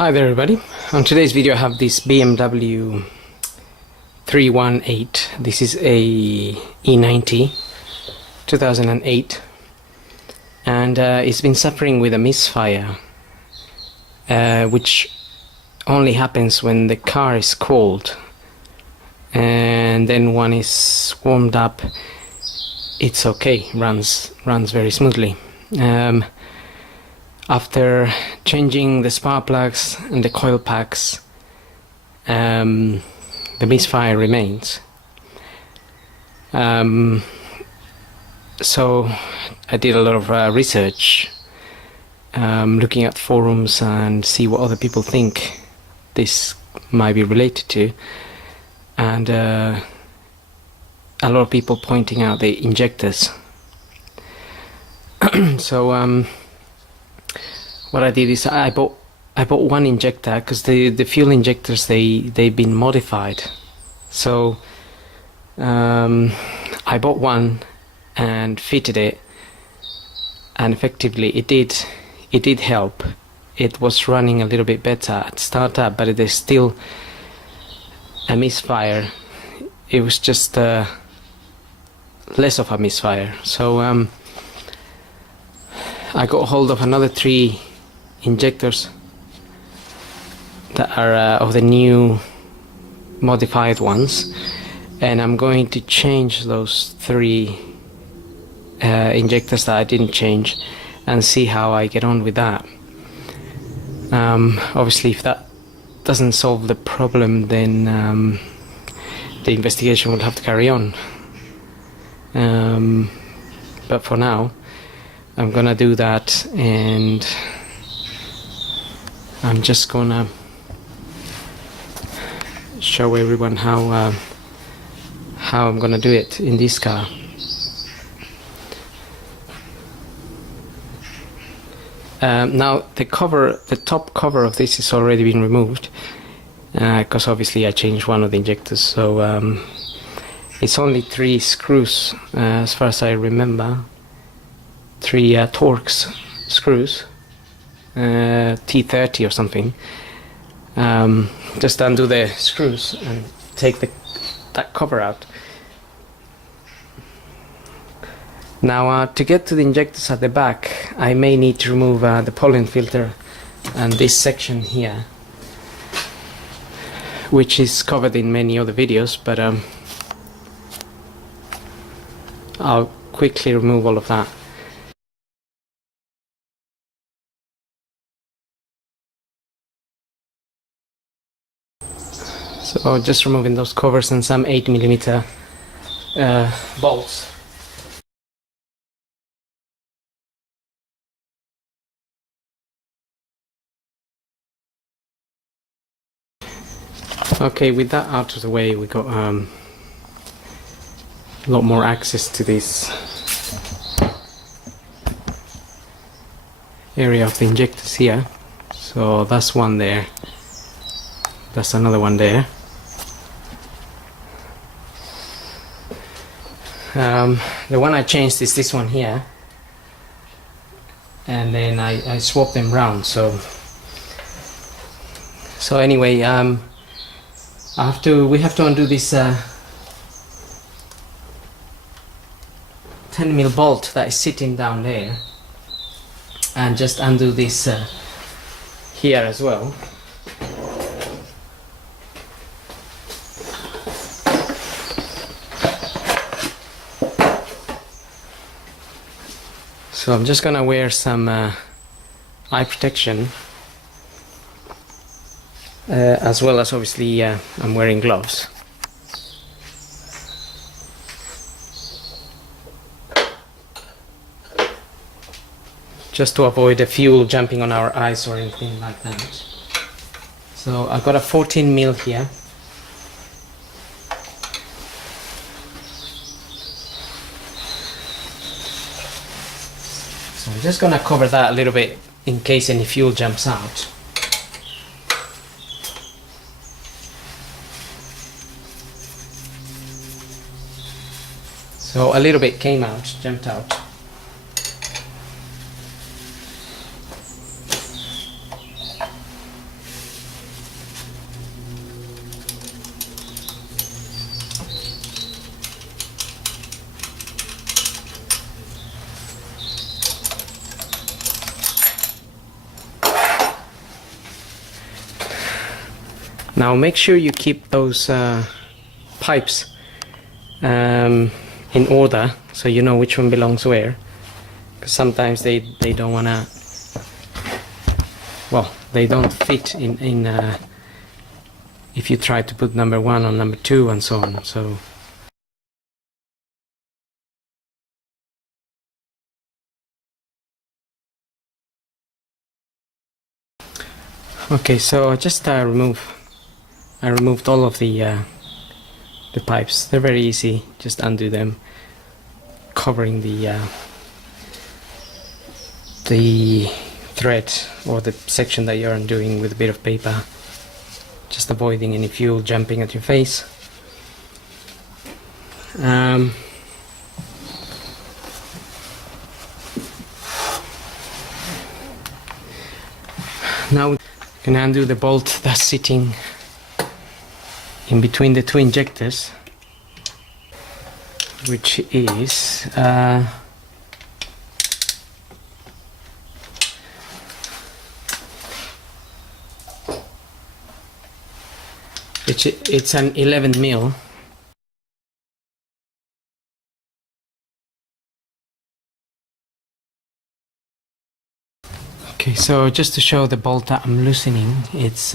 Hi there everybody. On today's video I have this BMW 318. This is a E90 2008 and it's been suffering with a misfire which only happens when the car is cold, and then when it's warmed up it's okay, runs very smoothly. After changing the spark plugs and the coil packs, the misfire remains. So I did a lot of research, looking at forums and see what other people think this might be related to, and a lot of people pointing out the injectors. So what I did is I bought one injector, because the fuel injectors they've been modified. So I bought one and fitted it, and effectively it did help. It was running a little bit better at startup, but it is still a misfire. It was just less of a misfire. So I got hold of another 3 injectors that are of the new modified ones, and I'm going to change those 3 injectors that I didn't change and see how I get on with that. Obviously if that doesn't solve the problem, then the investigation will have to carry on, but for now I'm gonna do that, and I'm just gonna show everyone how I'm gonna do it in this car. Now the top cover of this has already been removed, because obviously I changed one of the injectors. So it's only 3 screws, as far as I remember, 3 Torx screws. T30 or something. Just undo the screws and take that cover out. Now to get to the injectors at the back, I may need to remove the pollen filter and this section here, which is covered in many other videos, but I'll quickly remove all of that. So just removing those covers and some 8mm bolts. Okay, with that out of the way, we got a lot more access to this area of the injectors here. So that's one there, that's another one there. The one I changed is this one here, and then I swapped them round. So anyway, we have to undo this 10mm bolt that is sitting down there, and just undo this here as well. So I'm just gonna wear some eye protection, as well as obviously I'm wearing gloves. Just to avoid the fuel jumping on our eyes or anything like that. So I've got a 14mm here. So I'm just gonna cover that a little bit in case any fuel jumps out. So a little bit came out, jumped out. Now make sure you keep those pipes in order, so you know which one belongs where, because sometimes they don't wanna, well, they don't fit in if you try to put number 1 on number 2 and so on. So okay, so I just I removed all of the pipes. They're very easy, just undo them, covering the thread or the section that you're undoing with a bit of paper, just avoiding any fuel jumping at your face. Now we can undo the bolt that's sitting in between the 2 injectors, which is it's an 11 mil. Okay, so just to show the bolt that I'm loosening, it's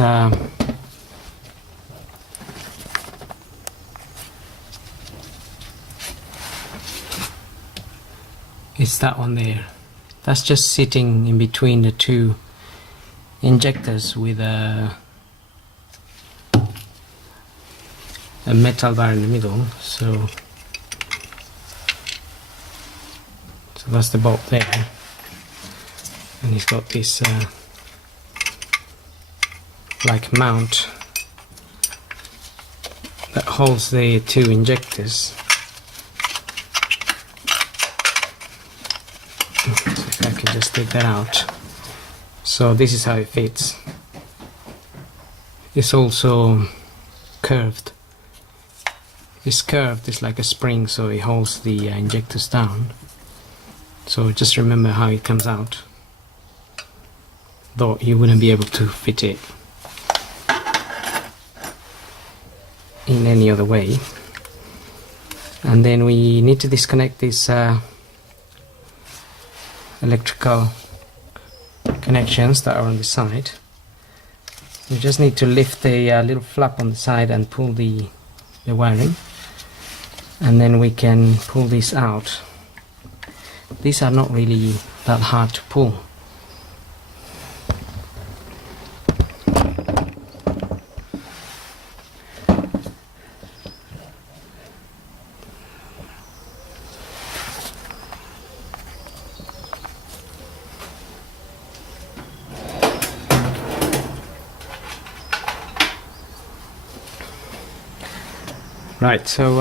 that one there. That's just sitting in between the 2 injectors with a metal bar in the middle. So that's the bolt there, and he's got this like mount that holds the 2 injectors. So if I can just take that out. So this is how it fits. It's also curved. It's curved, it's like a spring, so it holds the injectors down. So just remember how it comes out, though you wouldn't be able to fit it in any other way. And then we need to disconnect these electrical connections that are on the side. You just need to lift the little flap on the side and pull the wiring, and then we can pull these out. These are not really that hard to pull. Right, so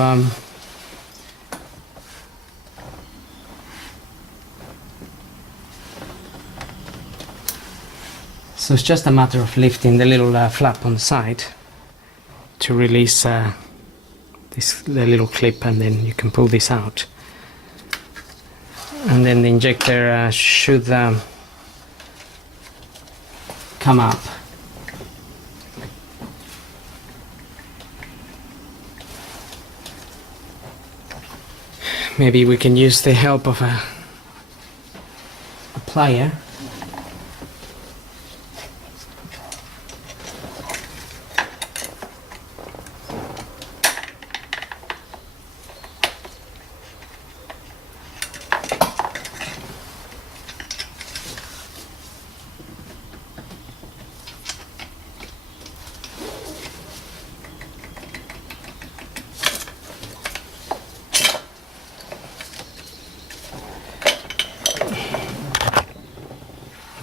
it's just a matter of lifting the little flap on the side to release the little clip, and then you can pull this out, and then the injector should come up. Maybe we can use the help of a plier.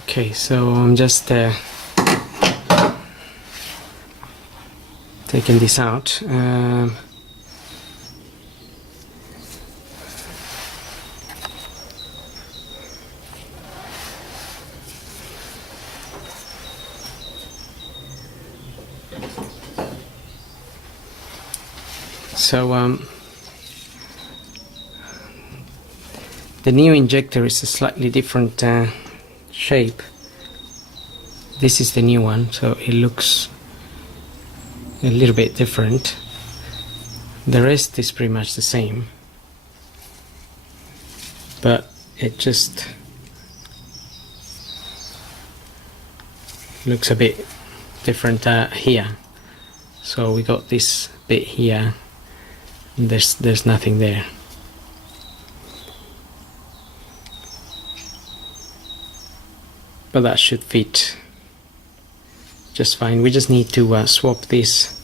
Okay, so I'm just taking this out. So the new injector is a slightly different shape. This is the new one, so it looks a little bit different. The rest is pretty much the same, but it just looks a bit different here. So we got this bit here, and there's nothing there. But that should fit just fine. We just need to swap this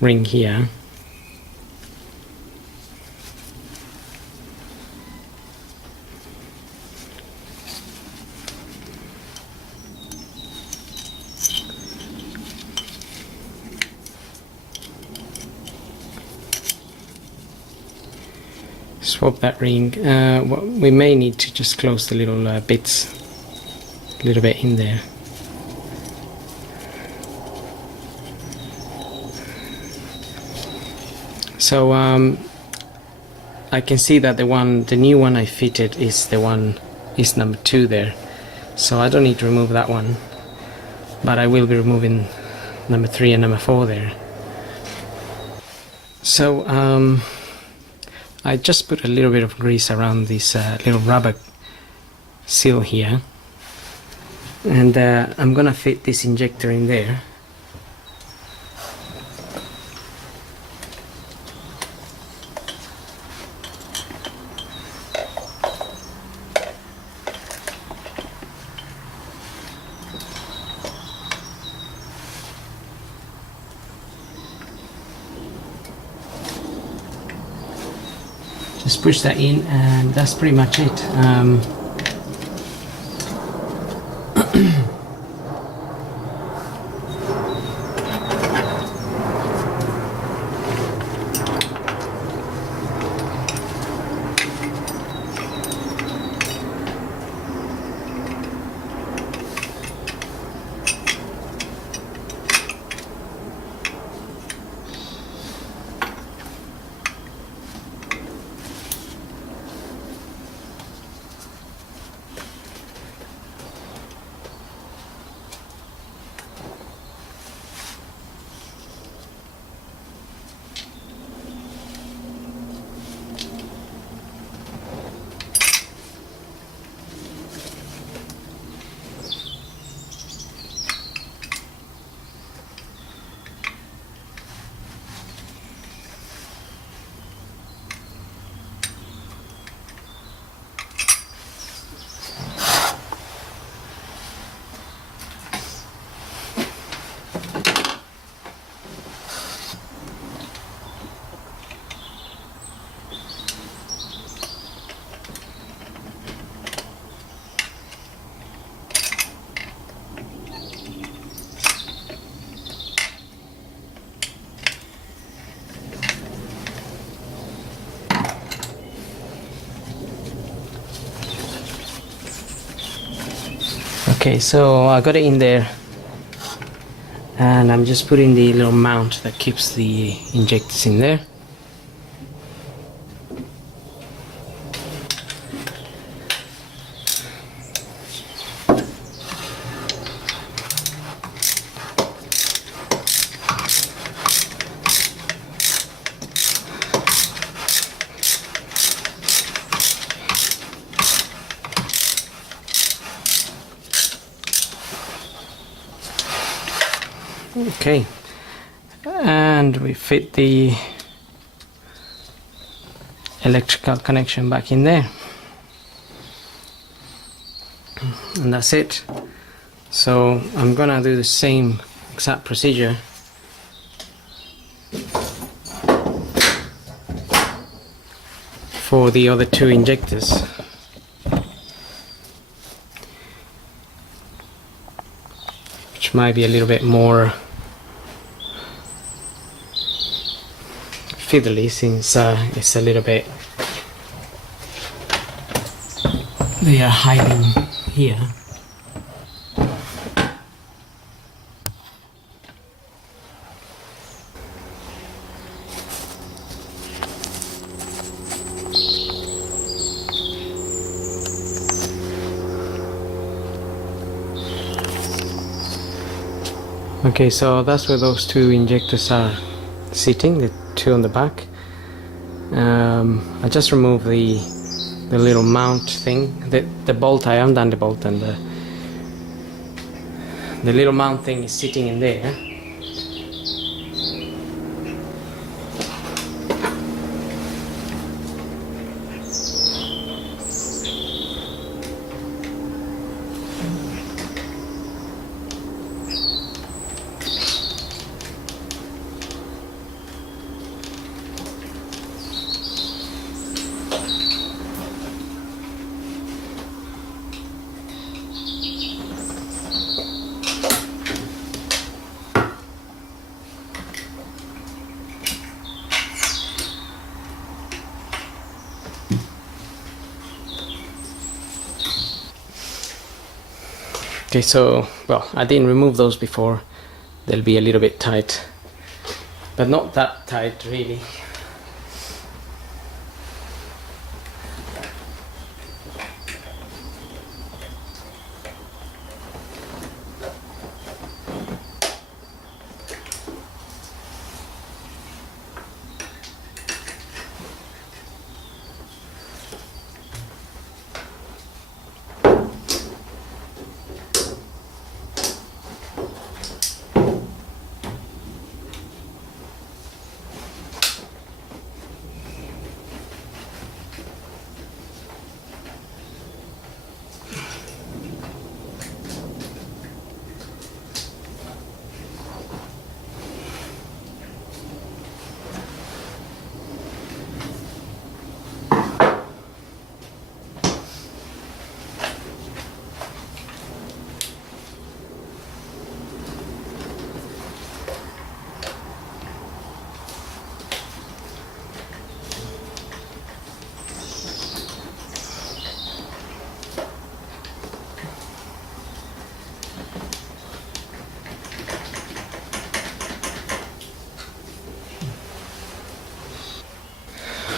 ring here. Swap that ring. We may need to just close the little bits a little bit in there. So I can see that the new one I fitted is number 2 there. So I don't need to remove that one, but I will be removing number 3 and number 4 there. So I just put a little bit of grease around this little rubber seal here, and I'm gonna fit this injector in there. Just push that in, and that's pretty much it. Okay, so I got it in there, and I'm just putting the little mount that keeps the injectors in there. Okay, and we fit the electrical connection back in there, and that's it. So I'm gonna do the same exact procedure for the other 2 injectors. Which might be a little bit more fiddly, since it's a little bit, they are hiding here. Okay, so that's where those two injectors are sitting, the two on the back. I just removed the little mount thing, the bolt. I undone the bolt, and the little mount thing is sitting in there. Okay, so, well, I didn't remove those before. They'll be a little bit tight, but not that tight really.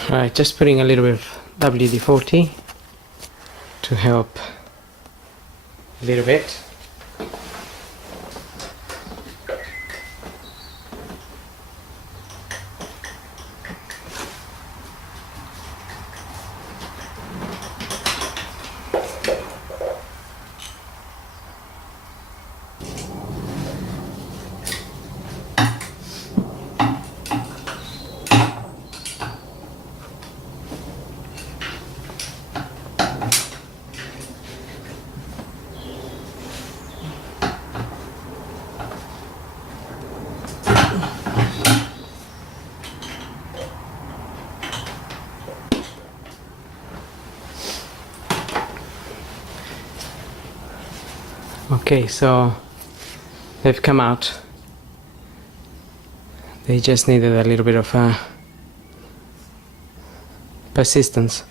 Right, just putting a little bit of WD-40 to help a little bit. Okay, so they've come out. They just needed a little bit of persistence.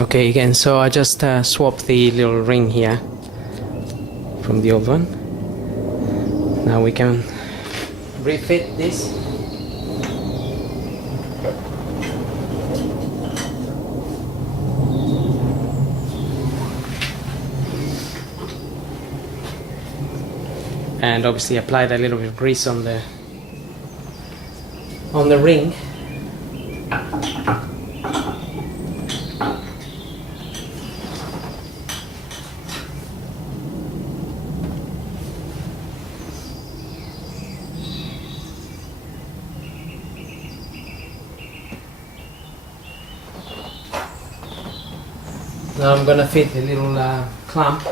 Okay, again, so I just swapped the little ring here from the old one. Now we can refit this. And obviously applied a little bit of grease on the ring. Now I'm gonna fit the little clamp.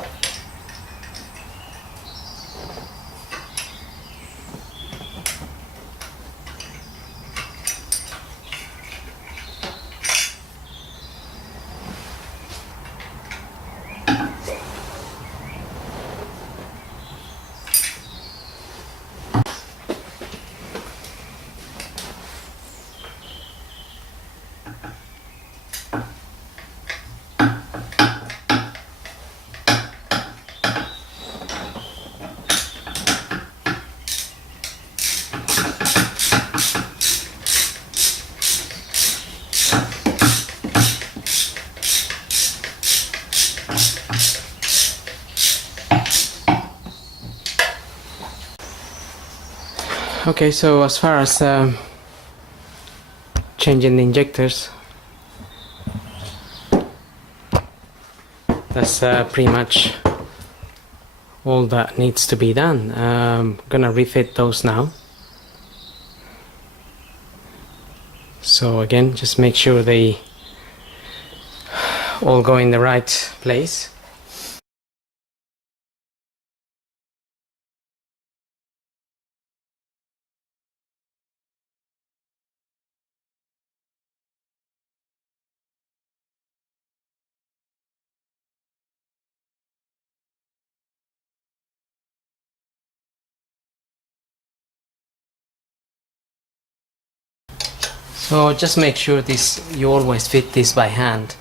Okay, so as far as changing the injectors, that's pretty much all that needs to be done. I'm gonna refit those now. So again, just make sure they all go in the right place. So just make sure this, you always fit this by hand.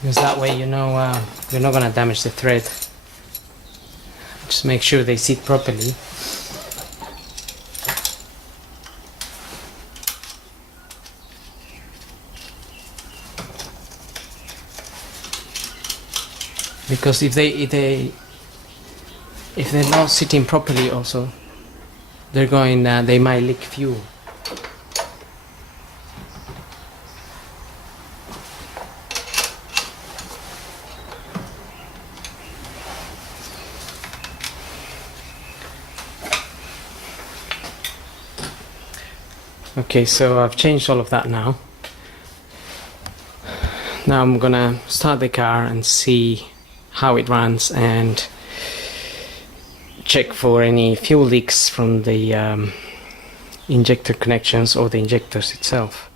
Because that way you know you're not gonna damage the thread. Just make sure they sit properly. Because if they're not sitting properly, also they're going they might leak fuel. Okay, so I've changed all of that now. Now I'm gonna start the car and see how it runs and check for any fuel leaks from the injector connections or the injectors itself.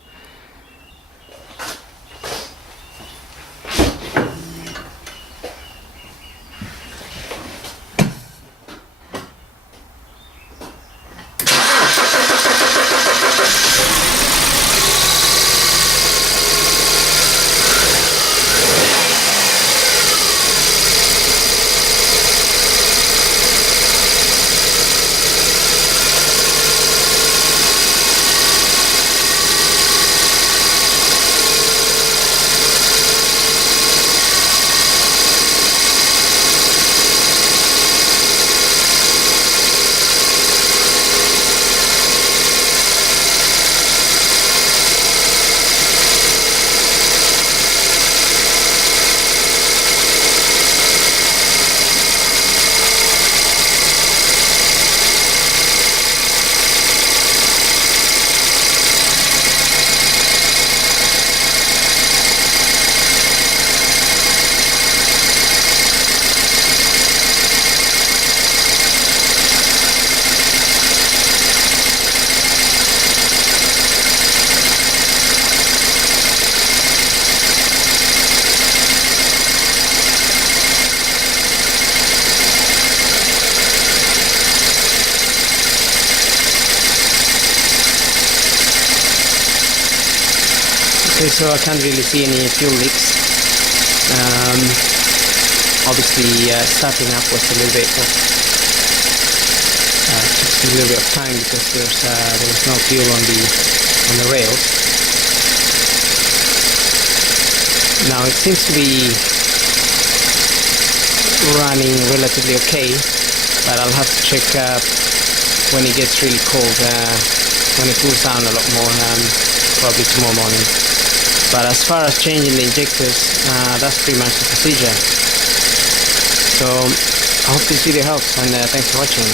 Okay, so I can't really see any fuel leaks. Obviously, starting up was a little bit of took a little bit of time because there was no fuel on the rails. Now it seems to be running relatively okay, but I'll have to check when it gets really cold, when it cools down a lot more, probably tomorrow morning. But as far as changing the injectors, that's pretty much the procedure. So I hope this video helps, and thanks for watching.